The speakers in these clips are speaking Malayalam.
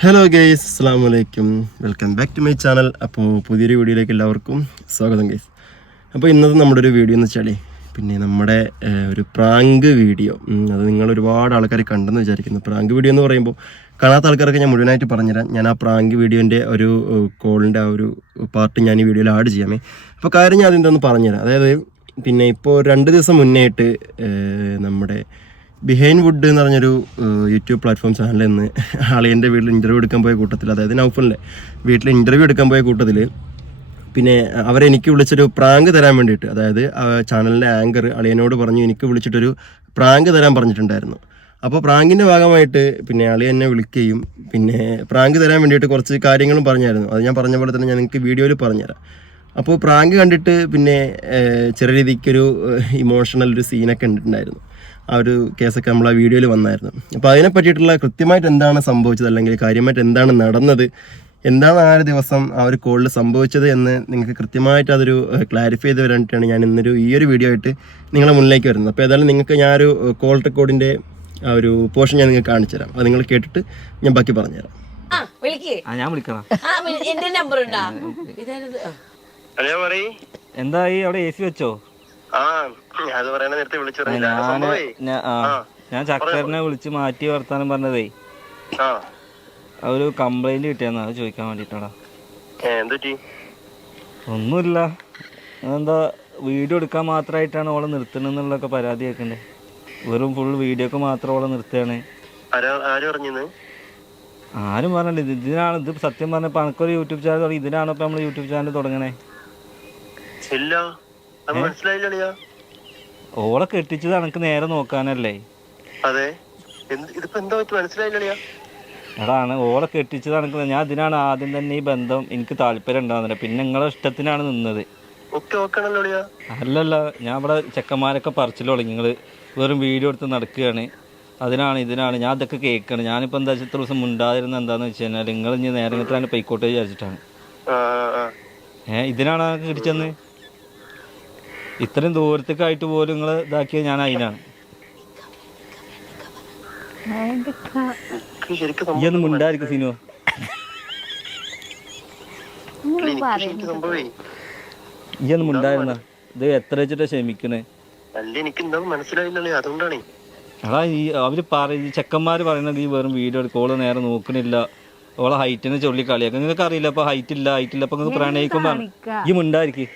ഹലോ ഗെയ്സ് അസ്സാം വലൈക്കും welcome back to my channel അപ്പോൾ പുതിയൊരു വീഡിയോയിലേക്ക് എല്ലാവർക്കും സ്വാഗതം ഗെയ്സ് അപ്പോൾ ഇന്നത്തെ നമ്മുടെ ഒരു വീഡിയോ എന്ന് വെച്ചാൽ പിന്നെ നമ്മുടെ ഒരു പ്രാങ്ക് വീഡിയോ അത് നിങ്ങൾ ഒരുപാട് ആൾക്കാർ കണ്ടെന്ന് വിചാരിക്കുന്നു. പ്രാങ്ക് വീഡിയോ എന്ന് പറയുമ്പോൾ കാണാത്ത ആൾക്കാരൊക്കെ ഞാൻ മുഴുവനായിട്ട് പറഞ്ഞുതരാം. ഞാൻ ആ പ്രാങ്ക് വീഡിയോന്റെ ഒരു കോളിന്റെ ആ ഒരു പാർട്ട് ഞാൻ ഈ വീഡിയോയിൽ ആഡ് ചെയ്യാമേ. അപ്പോൾ കാര്യം ഞാൻ അതിന്റെ ഒന്ന് പറഞ്ഞുതരാം. അതായത് പിന്നെ ഇപ്പോൾ രണ്ട് ദിവസം മുന്നേ ആയിട്ട് നമ്മുടെ ബിഹൈൻ വുഡ് എന്ന് പറഞ്ഞൊരു യൂട്യൂബ് പ്ലാറ്റ്ഫോം ചാനലിൽ നിന്ന് ആളിയന്റെ വീട്ടിൽ ഇന്റർവ്യൂ എടുക്കാൻ പോയ കൂട്ടത്തിൽ അതായത് നൗഫലിന്റെ വീട്ടിൽ ഇന്റർവ്യൂ എടുക്കാൻ പോയ കൂട്ടത്തിൽ പിന്നെ അവരെനിക്ക് വിളിച്ചൊരു പ്രാങ്ക് തരാൻ വേണ്ടിയിട്ട് അതായത് ചാനലിന്റെ ആങ്കർ അളിയനോട് പറഞ്ഞു എനിക്ക് വിളിച്ചിട്ടൊരു പ്രാങ്ക് തരാൻ പറഞ്ഞിട്ടുണ്ടായിരുന്നു. അപ്പോൾ പ്രാങ്കിന്റെ ഭാഗമായിട്ട് പിന്നെ അളി എന്നെ വിളിക്കുകയും പിന്നെ പ്രാങ്ക് തരാൻ വേണ്ടിയിട്ട് കുറച്ച് കാര്യങ്ങളും പറഞ്ഞായിരുന്നു. അത് ഞാൻ പറഞ്ഞ പോലെ തന്നെ ഞാൻ നിങ്ങൾക്ക് വീഡിയോയിൽ പറഞ്ഞുതരാം. അപ്പോൾ പ്രാങ്ക് കണ്ടിട്ട് പിന്നെ ചെറിയ രീതിക്കൊരു ഇമോഷണൽ ഒരു സീനൊക്കെ ഉണ്ടായിരുന്നു ആ ഒരു കേസൊക്കെ നമ്മൾ ആ വീഡിയോയിൽ വന്നായിരുന്നു. അപ്പോൾ അതിനെ പറ്റിയിട്ടുള്ള കൃത്യമായിട്ട് എന്താണ് സംഭവിച്ചത്? അല്ലെങ്കിൽ കാര്യമായിട്ട് എന്താണ് നടന്നത്? എന്താണ് ആ ഒരു ദിവസം ആ ഒരു കോളിൽ സംഭവിച്ചത് എന്ന് നിങ്ങൾക്ക് കൃത്യമായിട്ട് അതൊരു ക്ലാരിഫൈ ചെയ്ത് വരാനായിട്ടാണ് ഞാൻ ഇന്നൊരു ഈ ഒരു വീഡിയോ ആയിട്ട് നിങ്ങളുടെ മുന്നിലേക്ക് വരുന്നത്. അപ്പോൾ ഏതായാലും നിങ്ങൾക്ക് ഞാനൊരു കോൾ റെക്കോർഡിന്റെ ആ ഒരു പോർഷൻ ഞാൻ നിങ്ങൾക്ക് കാണിച്ചു തരാം. അത് നിങ്ങൾ കേട്ടിട്ട് ഞാൻ ബാക്കി പറഞ്ഞുതരാം ആ വിളിക്ക്. ആ ഞാൻ വിളിക്കണം? പറയ്. എന്തായി? അവിടെ എ സി വെച്ചോ? അത് പറയണ നേരത്തെ വിളിച്ചു ഞാൻ ആ, ഞാൻ ചക്കരനെ വിളിച്ച് മാറ്റി വർത്താനം പറഞ്ഞതേ. ഒരു കംപ്ലൈന്റ് കിട്ടിയെന്നാ അത് ചോദിക്കാൻ വേണ്ടിട്ടാടാ. ഒന്നുമില്ല. എന്താ വീഡിയോ എടുക്കാൻ മാത്രമായിട്ടാണ് ഓളെ നിർത്തണെന്നുള്ളൊക്കെ പരാതി കേൾക്കണ്ടേ വെറും ഫുൾ വീഡിയോക്ക് മാത്രം ഓളെ നിർത്തുകയാണ്. ആര് പറഞ്ഞില്ല. ഇതിനാണ് ഇത് സത്യം പറഞ്ഞപ്പോൾ എനിക്കൊരു യൂട്യൂബ് ചാനൽ തുടങ്ങി. ഇതിനാണ് ഇപ്പൊ നമ്മൾ യൂട്യൂബ് ചാനൽ തുടങ്ങണേ? മനസ്സിലായില്ലളിയാ. ഓളെ കെട്ടിച്ചത് അനക്ക് നേരെ നോക്കാനല്ലേ? അതെ. ഇതിപ്പോ എന്താ പറ്റി? അതാണ് ഓളെ കെട്ടിച്ചത് അനക്ക് ഞാൻ ഇതിനാണ് ആദ്യം തന്നെ ഈ ബന്ധം എനിക്ക് താല്പര്യം ഉണ്ടാകുന്നില്ല പിന്നെ നിങ്ങളെ ഇഷ്ടത്തിനാണ് നിന്നത്. അല്ലല്ല ഞാൻ ഇവിടെ ചെക്കന്മാരൊക്കെ പറിച്ചിൽ തുടങ്ങി. നിങ്ങൾ വെറും വീഡിയോ എടുത്ത് നടക്കുകയാണ്. അതിനാണ് ഇതിനാണ്. ഞാൻ അതൊക്കെ കേൾക്കണം. ഞാനിപ്പോൾ എന്താ ഇത്ര ദിവസം മുണ്ടാതിരുന്ന എന്താന്ന് വെച്ച് കഴിഞ്ഞാൽ നിങ്ങൾ ഇനി നേരെ ഇങ്ങനെ പൊയ്ക്കോട്ടെ വിചാരിച്ചിട്ടാണ്. ഏഹ് ഇതിനാണ് എനിക്ക് കിടിച്ചെന്ന് ഇത്രയും ദൂരത്തേക്കായിട്ട് പോലും നിങ്ങൾ ഇതാക്കിയത് ഞാൻ അതിനാണ് ഈ ഒന്നും മുണ്ടായിരിക്കും സിനിമ ഈ ഒന്നും മുണ്ടായിരുന്ന ഇത് എത്ര വെച്ചിട്ടാ ക്ഷമിക്കണേ? അതാ ഈ അവർ പറയും ചെക്കന്മാര് പറയുന്നത് ഈ വെറും വീഡിയോ എടുക്കും. ഓൾ നേരെ നോക്കണില്ല. ഓളെ ഹൈറ്റിനെ ചൊല്ലി കളിയാക്കും. നിങ്ങൾക്ക് അറിയില്ല അപ്പൊ ഹൈറ്റ് ഇല്ല ഹൈറ്റ് ഇല്ല അപ്പൊ നിങ്ങൾക്ക് പ്രണയിക്കുമ്പോ ഈ മുണ്ടായിരിക്കും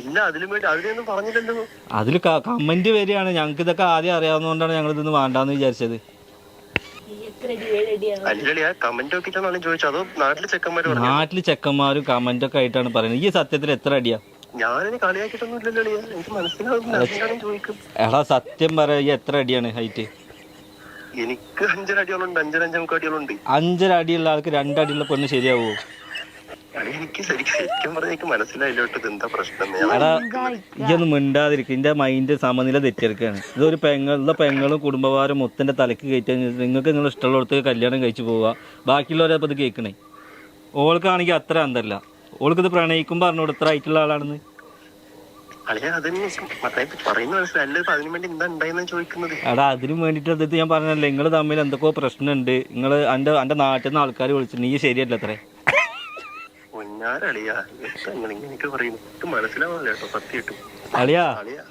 ഇല്ല അതിലും വേണ്ടി പറഞ്ഞില്ലല്ലോ അതിൽ കമന്റ് വരികയാണ്. ഞങ്ങൾക്ക് ഇതൊക്കെ ആദ്യം അറിയാവുന്നതുകൊണ്ടാണ് ഞങ്ങൾ ഇതൊന്നും വേണ്ടാന്ന് വിചാരിച്ചത്. കമന്റ് ചോദിച്ചത്. അതോ നാട്ടിലെ ചെക്കന്മാര് പറഞ്ഞു നാട്ടിൽ ചെക്കന്മാരും കമന്റ് ഒക്കെ ആയിട്ടാണ് പറയുന്നത്. ഈ സത്യത്തിൽ എത്ര അടിയാ? ഞാനിനി ഇല്ലല്ലോ എനിക്ക് ചോദിക്കും? എടാ സത്യം പറയാ ഈ എത്ര അടിയാണ് ഹൈറ്റ്? എനിക്ക് അഞ്ചര അടികളുണ്ട് അഞ്ചര അടികളുണ്ട് അഞ്ചര അടിയുള്ള ആൾക്ക് രണ്ടടിയുള്ള പെണ്ണ് ശരിയാവോ? അളി എനിക്ക് ശരിക്കും ശരിക്കും പറഞ്ഞ എനിക്ക് മനസ്സിലായില്ല ഇത് എന്താ പ്രശ്നം എടാ മിണ്ടാതിരിക്കും. എന്റെ മൈൻഡ് സമനില തെറ്റിയെടുക്കുകയാണ് ഇതൊരു പെങ്ങളുടെ പെങ്ങളും കുടുംബവാരും മൊത്തന്റെ തലക്ക് കയറ്റി നിങ്ങൾക്ക് നിങ്ങൾ ഇഷ്ടമുള്ളവർക്ക് കല്യാണം കഴിച്ചു പോവുക. ബാക്കിയുള്ളവരെ അപ്പൊ ഇത് കേൾക്കണേ ഓൾക്കാണെങ്കിൽ അത്ര അന്തല്ല. ഓൾക്ക് ഇത് പ്രണയിക്കും പറഞ്ഞോട് ഇത്ര ആയിട്ടുള്ള ആളാണെന്ന്. എടാ അതിനും വേണ്ടിട്ട് അത് ഞാൻ പറഞ്ഞല്ലേ നിങ്ങൾ തമ്മിൽ എന്തൊക്കെയോ പ്രശ്നമുണ്ട് നിങ്ങൾ എന്റെ എന്റെ നാട്ടിൽ നിന്ന് ആൾക്കാർ വിളിച്ചിട്ടുണ്ട് നീ ശരിയല്ല അത്രേ ഇങ്ങനെ എനിക്ക് പറയുന്നു എനിക്ക് മനസ്സിലാവില്ല കേട്ടോ സത്യമായിട്ടും. അളിയാ. അളിയാ.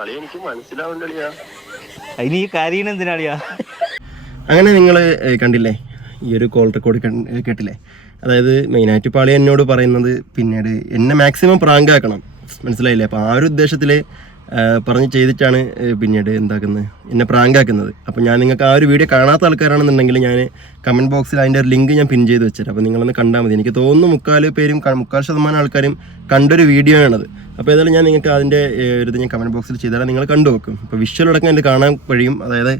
അളിയ എനിക്ക് മനസ്സിലാവില്ല അളിയാ. അതിന് ഈ കാര്യം എന്തിനാളിയാ അങ്ങനെ നിങ്ങൾ കണ്ടില്ലേ? ഈ ഒരു കോൾ റെക്കോർഡ് കേട്ടില്ലേ? അതായത് മെയിനായിട്ട് ഇപ്പോൾ അളി എന്നോട് പറയുന്നത് പിന്നീട് എന്നെ മാക്സിമം പ്രാങ്കാക്കണം മനസ്സിലായില്ലേ? അപ്പോൾ ആ ഒരു ഉദ്ദേശത്തിൽ പറഞ്ഞ് ചെയ്തിട്ടാണ് പിന്നീട് എന്താക്കുന്നത് എന്നെ പ്രാങ്ക് ആക്കുന്നത്. അപ്പോൾ ഞാൻ നിങ്ങൾക്ക് ആ ഒരു വീഡിയോ കാണാത്ത ആൾക്കാരാണെന്നുണ്ടെങ്കിൽ ഞാൻ കമന്റ് ബോക്സിൽ അതിന്റെ ഒരു ലിങ്ക് ഞാൻ പിൻ ചെയ്ത് വെച്ചിട്ട് അപ്പോൾ നിങ്ങളൊന്ന് കണ്ടാൽ മതി. എനിക്ക് തോന്നുന്നു മുക്കാൽ പേരും മുക്കാൽ ശതമാനം ആൾക്കാരും കണ്ടൊരു വീഡിയോ ആണത്. അപ്പോൾ ഏതായാലും ഞാൻ നിങ്ങൾക്ക് അതിന്റെ ഒരു ഇത് ഞാൻ കമന്റ് ബോക്സിൽ ചെയ്താൽ നിങ്ങൾ കണ്ടു നോക്കും. അപ്പോൾ വിഷ്വൽ അടക്കം എന്റെ കാണാൻ കഴിയും. അതായത്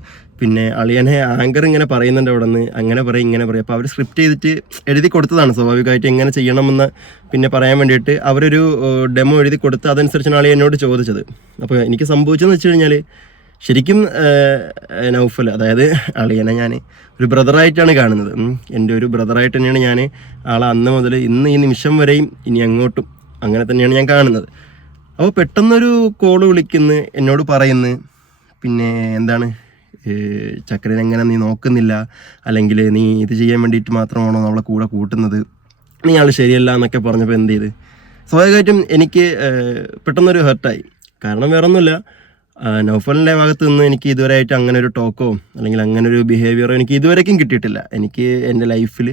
പിന്നെ അളിയനെ ആങ്കർ ഇങ്ങനെ പറയുന്നുണ്ട് അവിടെ നിന്ന് അങ്ങനെ പറയും ഇങ്ങനെ പറയും. അപ്പോൾ അവർ സ്ക്രിപ്റ്റ് ചെയ്തിട്ട് എഴുതി കൊടുത്തതാണ് സ്വാഭാവികമായിട്ട് എങ്ങനെ ചെയ്യണമെന്ന് പിന്നെ പറയാൻ വേണ്ടിയിട്ട് അവരൊരു ഡെമോ എഴുതി കൊടുത്ത് അതനുസരിച്ചാണ് അളി എന്നോട് ചോദിച്ചത്. അപ്പോൾ എനിക്ക് സംഭവിച്ചതെന്ന് വെച്ച് കഴിഞ്ഞാൽ ശരിക്കും നൗഫൽ അതായത് അളിയനെ ഞാൻ ഒരു ബ്രദറായിട്ടാണ് കാണുന്നത്. എന്റെ ഒരു ബ്രദറായിട്ട് തന്നെയാണ് ഞാൻ ആളെ അന്ന് മുതൽ ഇന്ന് ഈ നിമിഷം വരെയും ഇനി അങ്ങോട്ടും അങ്ങനെ തന്നെയാണ് ഞാൻ കാണുന്നത്. അപ്പോൾ പെട്ടെന്നൊരു കോൾ വിളിക്കുന്നു എന്നോട് പറയുന്നു. പിന്നെ എന്താണ്? ചക്കരൻ എങ്ങനെ നീ നോക്കുന്നില്ല? അല്ലെങ്കിൽ നീ ഇത് ചെയ്യാൻ വേണ്ടിയിട്ട് മാത്രമാണോ നമ്മളെ കൂടെ കൂട്ടുന്നത്? നീ ആൾ ശരിയല്ല എന്നൊക്കെ പറഞ്ഞപ്പോൾ എന്ത് ചെയ്ത്? സ്വാഭാവികമായിട്ടും എനിക്ക് പെട്ടെന്നൊരു ഹെർട്ടായി കാരണം വേറെ ഒന്നുമില്ല നൗഫലിന്റെ ഭാഗത്ത് നിന്ന് എനിക്ക് ഇതുവരെയായിട്ട് അങ്ങനെ ഒരു ടോക്കോ അല്ലെങ്കിൽ അങ്ങനെ ഒരു ബിഹേവിയറോ എനിക്ക് ഇതുവരേക്കും കിട്ടിയിട്ടില്ല. എനിക്ക് എന്റെ ലൈഫിൽ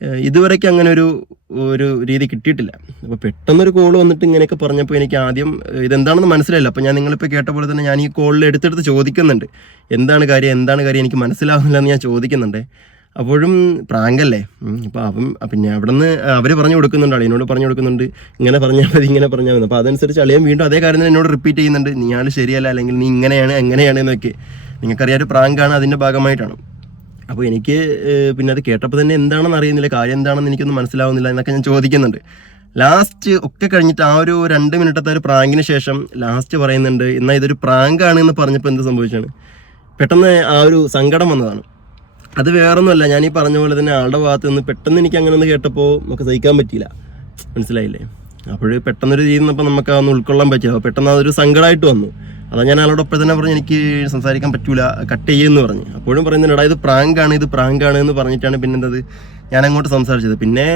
ഇതുവരേക്കും അങ്ങനെ ഒരു ഒരു രീതി കിട്ടിയിട്ടില്ല. അപ്പോൾ പെട്ടെന്നൊരു കോൾ വന്നിട്ട് ഇങ്ങനെയൊക്കെ പറഞ്ഞപ്പോൾ എനിക്ക് ആദ്യം ഇതെന്താണെന്ന് മനസ്സിലായില്ല. അപ്പോൾ ഞാൻ നിങ്ങളിപ്പോൾ കേട്ട പോലെ തന്നെ ഞാൻ ഈ കോളിൽ എടുത്തെടുത്ത് ചോദിക്കുന്നുണ്ട്. എന്താണ് കാര്യം? എന്താണ് കാര്യം? എനിക്ക് മനസ്സിലാവുന്നില്ല എന്ന് ഞാൻ ചോദിക്കുന്നുണ്ട്. അപ്പോഴും പ്രാങ്കല്ലേ? അപ്പോൾ അവൻ പിന്നെ അവിടെ നിന്ന് അവർ പറഞ്ഞു കൊടുക്കുന്നുണ്ട്. അളിയനോട് പറഞ്ഞു കൊടുക്കുന്നുണ്ട്. ഇങ്ങനെ പറഞ്ഞാൽ മതി ഇങ്ങനെ പറഞ്ഞാൽ മതി. അപ്പോൾ അതനുസരിച്ച് അളിയൻ വീണ്ടും അതേ കാര്യം തന്നെ എന്നോട് റിപ്പീറ്റ് ചെയ്യുന്നുണ്ട്. നീ ആൾ ശരിയല്ല അല്ലെങ്കിൽ നീ ഇങ്ങനെയാണ് എങ്ങനെയാണ് എന്നൊക്കെ. നിങ്ങൾക്കറിയാം പ്രാങ്കാണ് അതിന്റെ ഭാഗമായിട്ടാണ്. അപ്പോൾ എനിക്ക് പിന്നെ അത് കേട്ടപ്പോൾ തന്നെ എന്താണെന്ന് അറിയുന്നില്ല കാര്യം എന്താണെന്ന് എനിക്കൊന്നും മനസ്സിലാവുന്നില്ല എന്നൊക്കെ ഞാൻ ചോദിക്കുന്നുണ്ട്. ലാസ്റ്റ് ഒക്കെ കഴിഞ്ഞിട്ട് ആ ഒരു രണ്ട് മിനിറ്റത്തെ ഒരു പ്രാങ്കിന് ശേഷം ലാസ്റ്റ് പറയുന്നുണ്ട് എന്നാൽ ഇതൊരു പ്രാങ്കാണ് എന്ന് പറഞ്ഞപ്പോൾ എന്ത് സംഭവിച്ചാണ്? പെട്ടെന്ന് ആ ഒരു സങ്കടം വന്നതാണ്. അത് വേറൊന്നുമല്ല ഞാൻ ഈ പറഞ്ഞ പോലെ തന്നെ ആളുടെ ഭാഗത്ത് നിന്ന് പെട്ടെന്ന് എനിക്ക് അങ്ങനെ ഒന്ന് കേട്ടപ്പോൾ നമുക്ക് സഹിക്കാൻ പറ്റിയില്ല. മനസ്സിലായില്ലേ? അപ്പോൾ പെട്ടെന്നൊരു ചെയ്യുന്നപ്പോൾ നമുക്ക് അതൊന്ന് ഉൾക്കൊള്ളാൻ പറ്റില്ല പെട്ടെന്ന് അതൊരു സങ്കടമായിട്ട് വന്നു. അതാ ഞാൻ ആളോട് ഒപ്പം തന്നെ പറഞ്ഞു എനിക്ക് സംസാരിക്കാൻ പറ്റൂല കട്ട് ചെയ്യുമെന്ന് പറഞ്ഞു. അപ്പോഴും പറയുന്നുണ്ട് എടാ ഇത് പ്രാങ്കാണ് ഇത് പ്രാങ്കാണ് എന്ന് പറഞ്ഞിട്ടാണ് പിന്നെ എന്തത് ഞാൻ അങ്ങോട്ട് സംസാരിച്ചത്. പിന്നെ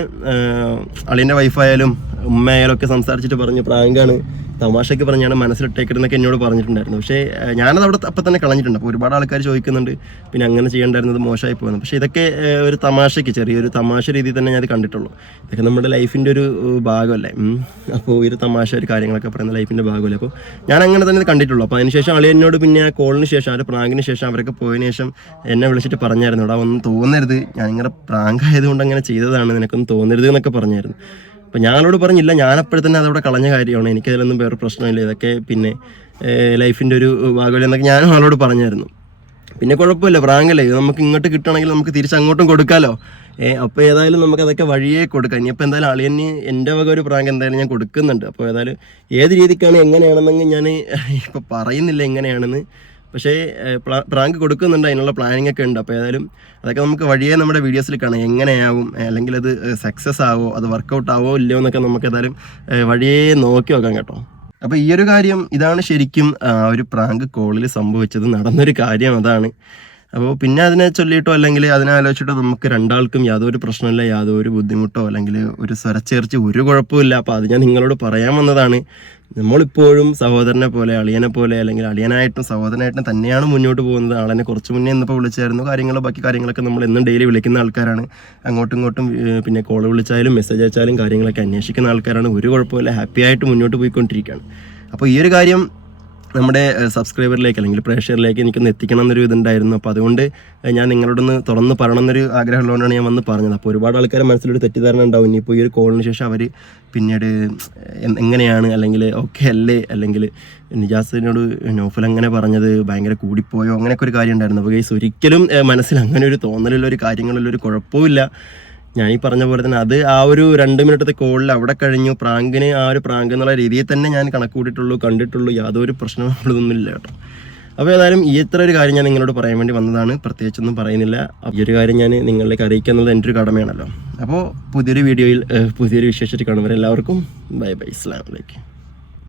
അളിയന്റെ വൈഫായാലും ഉമ്മയായാലും ഒക്കെ സംസാരിച്ചിട്ട് പറഞ്ഞു പ്രാങ്കാണ്. തമാശയ്ക്ക് പറഞ്ഞാണ് മനസ്സിലിട്ടേക്കരുന്നൊക്കെ എന്നോട് പറഞ്ഞിട്ടുണ്ടായിരുന്നു. പക്ഷേ ഞാനത് അവിടെ അപ്പം തന്നെ കളഞ്ഞിട്ടുണ്ട്. അപ്പോൾ ഒരുപാട് ആൾക്കാർ ചോദിക്കുന്നുണ്ട് പിന്നെ അങ്ങനെ ചെയ്യേണ്ടായിരുന്നത് മോശമായി പോകുന്നു പക്ഷേ ഇതൊക്കെ ഒരു തമാശയ്ക്ക് ചെറിയൊരു തമാശ രീതിയിൽ തന്നെ ഞാൻ കണ്ടിട്ടുള്ളൂ. ഇതൊക്കെ നമ്മുടെ ലൈഫിന്റെ ഒരു ഭാഗമല്ലേ? അപ്പോൾ ഒരു തമാശ ഒരു കാര്യങ്ങളൊക്കെ പറയുന്ന ലൈഫിന്റെ ഭാഗമല്ലേ? അപ്പോൾ ഞാൻ അങ്ങനെ തന്നെ കണ്ടിട്ടുള്ളൂ. അപ്പോൾ അതിനുശേഷം അളി എന്നോട് പിന്നെ ആ കോളിന് ശേഷം ആ ഒരു പ്രാങ്കിന് ശേഷം അവരൊക്കെ പോയതിന് ശേഷം എന്നെ വിളിച്ചിട്ട് പറഞ്ഞായിരുന്നു എടാ ഒന്നും തോന്നരുത്. ഞാൻ ഇങ്ങനെ പ്രാങ്ക് ആയതുകൊണ്ട് അങ്ങനെ ചെയ്തതാണ് നിനക്കൊന്നും തോന്നരുത് എന്നൊക്കെ പറഞ്ഞായിരുന്നു. അപ്പം ഞാനോട് പറഞ്ഞില്ല ഞാനപ്പോഴും തന്നെ അതവിടെ കളഞ്ഞ കാര്യമാണ്. എനിക്കതിലൊന്നും വേറെ പ്രശ്നമില്ല. ഇതൊക്കെ പിന്നെ ലൈഫിന്റെ ഒരു ഭാഗമല്ല എന്നൊക്കെ ഞാനും ആളോട് പറഞ്ഞായിരുന്നു. പിന്നെ കുഴപ്പമില്ല പ്രാങ്കല്ലേ. നമുക്ക് ഇങ്ങോട്ട് കിട്ടുകയാണെങ്കിൽ നമുക്ക് തിരിച്ച് അങ്ങോട്ടും കൊടുക്കാമല്ലോ ഏ അപ്പോൾ ഏതായാലും നമുക്ക് അതൊക്കെ വഴിയേ കൊടുക്കാം. ഇനിയിപ്പോൾ എന്തായാലും അളിയന് എന്റെ വക ഒരു പ്രാങ്ക് എന്തായാലും ഞാൻ കൊടുക്കുന്നുണ്ട്. അപ്പോൾ ഏതായാലും ഏത് രീതിക്കാണ് എങ്ങനെയാണെന്നെങ്കിൽ ഞാൻ ഇപ്പോൾ പറയുന്നില്ല എങ്ങനെയാണെന്ന്. പക്ഷേ പ്രാങ്ക് കൊടുക്കുന്നുണ്ട്. അതിനുള്ള പ്ലാനിങ് ഒക്കെ ഉണ്ട്. അപ്പോൾ ഏതായാലും അതൊക്കെ നമുക്ക് വഴിയേ നമ്മുടെ വീഡിയോസിൽ കാണാം. എങ്ങനെയാവും? അല്ലെങ്കിൽ അത് സക്സസ് ആവോ? അത് വർക്കൗട്ട് ആവോ? ഇല്ലയോ എന്നൊക്കെ നമുക്ക് ഏതായാലും വഴിയേ നോക്കി നോക്കാം കേട്ടോ. അപ്പോൾ ഈ ഒരു കാര്യം ഇതാണ് ശരിക്കും ഒരു പ്രാങ്ക് കോളിൽ സംഭവിച്ചത്. നടന്നൊരു കാര്യം അതാണ്. അപ്പോൾ പിന്നെ അതിനെ ചൊല്ലിയിട്ടോ അല്ലെങ്കിൽ അതിനെ ആലോചിച്ചിട്ടോ നമുക്ക് രണ്ടാൾക്കും യാതൊരു പ്രശ്നമില്ല യാതൊരു ബുദ്ധിമുട്ടോ അല്ലെങ്കിൽ ഒരു സ്വരച്ചേർച്ച ഒരു കുഴപ്പമില്ല അപ്പോൾ അത് ഞാൻ നിങ്ങളോട് പറയാൻ വന്നതാണ്. നമ്മളിപ്പോഴും സഹോദരനെ പോലെ അളിയനെ പോലെ അല്ലെങ്കിൽ അളിയനായിട്ടും സഹോദരനായിട്ടും തന്നെയാണ് മുന്നോട്ട് പോകുന്നത്. ആളെന്നെ കുറച്ച് മുന്നേ ഇന്നിപ്പോൾ വിളിച്ചായിരുന്നു. കാര്യങ്ങൾ ബാക്കി കാര്യങ്ങളൊക്കെ നമ്മൾ എന്നും ഡെയിലി വിളിക്കുന്ന ആൾക്കാരാണ്. അങ്ങോട്ടും ഇങ്ങോട്ടും പിന്നെ കോൾ വിളിച്ചാലും മെസ്സേജ് അയച്ചാലും കാര്യങ്ങളൊക്കെ അന്വേഷിക്കുന്ന ആൾക്കാരാണ്. ഒരു കുഴപ്പമില്ല ഹാപ്പി ആയിട്ട് മുന്നോട്ട് പോയിക്കൊണ്ടിരിക്കുകയാണ്. അപ്പോൾ ഈ ഒരു കാര്യം നമ്മുടെ സബ്സ്ക്രൈബറിലേക്ക് അല്ലെങ്കിൽ പ്രേക്ഷകരിലേക്ക് എനിക്കൊന്ന് എത്തിക്കണം എന്നൊരു ഇതുണ്ടായിരുന്നു. അപ്പോൾ അതുകൊണ്ട് ഞാൻ നിങ്ങളോടൊന്ന് തുറന്ന് പറയണം എന്നൊരു ആഗ്രഹമുള്ളതുകൊണ്ടാണ് ഞാൻ വന്ന് പറഞ്ഞത്. അപ്പോൾ ഒരുപാട് ആൾക്കാരെ മനസ്സിലൊരു തെറ്റിദ്ധാരണ ഉണ്ടാവും. ഇനിയിപ്പോൾ ഈ ഒരു കോളിന് ശേഷം അവർ പിന്നീട് എങ്ങനെയാണ് അല്ലെങ്കിൽ ഓക്കെ അല്ലേ? അല്ലെങ്കിൽ നിജാസിനോട് നോഫൽ അങ്ങനെ പറഞ്ഞത് ഭയങ്കര കൂടിപ്പോയോ? അങ്ങനെയൊക്കെ ഒരു കാര്യം ഉണ്ടായിരുന്നു. അപ്പോൾ ഗൈസ് ഒരിക്കലും മനസ്സിൽ അങ്ങനെ ഒരു തോന്നലുള്ള ഒരു കാര്യങ്ങളിലൊരു ഒരു കുഴപ്പമില്ല ഞാൻ ഈ പറഞ്ഞ പോലെ തന്നെ അത് ആ ഒരു രണ്ട് മിനിറ്റത്തെ കോളിൽ അവിടെ കഴിഞ്ഞു. പ്രാങ്കിന് ആ ഒരു പ്രാങ്ക് എന്നുള്ള രീതിയിൽ തന്നെ ഞാൻ കണക്ക് കൂട്ടിയിട്ടുള്ളൂ കണ്ടിട്ടുള്ളൂ. യാതൊരു പ്രശ്നവും ഇല്ല കേട്ടോ. അപ്പോൾ ഏതായാലും ഈ ഇത്ര ഒരു കാര്യം ഞാൻ നിങ്ങളോട് പറയാൻ വേണ്ടി വന്നതാണ്. പ്രത്യേകിച്ചൊന്നും പറയുന്നില്ല. ഈ ഒരു കാര്യം ഞാൻ നിങ്ങളിലേക്ക് അറിയിക്കുക എന്നുള്ളത് എന്റെ ഒരു കടമയാണല്ലോ. അപ്പോൾ പുതിയൊരു വീഡിയോയിൽ പുതിയൊരു വിശേഷിച്ച് കാണുമ്പോൾ എല്ലാവർക്കും ബൈ ബൈ. ഇസ്ലാം വലൈക്കും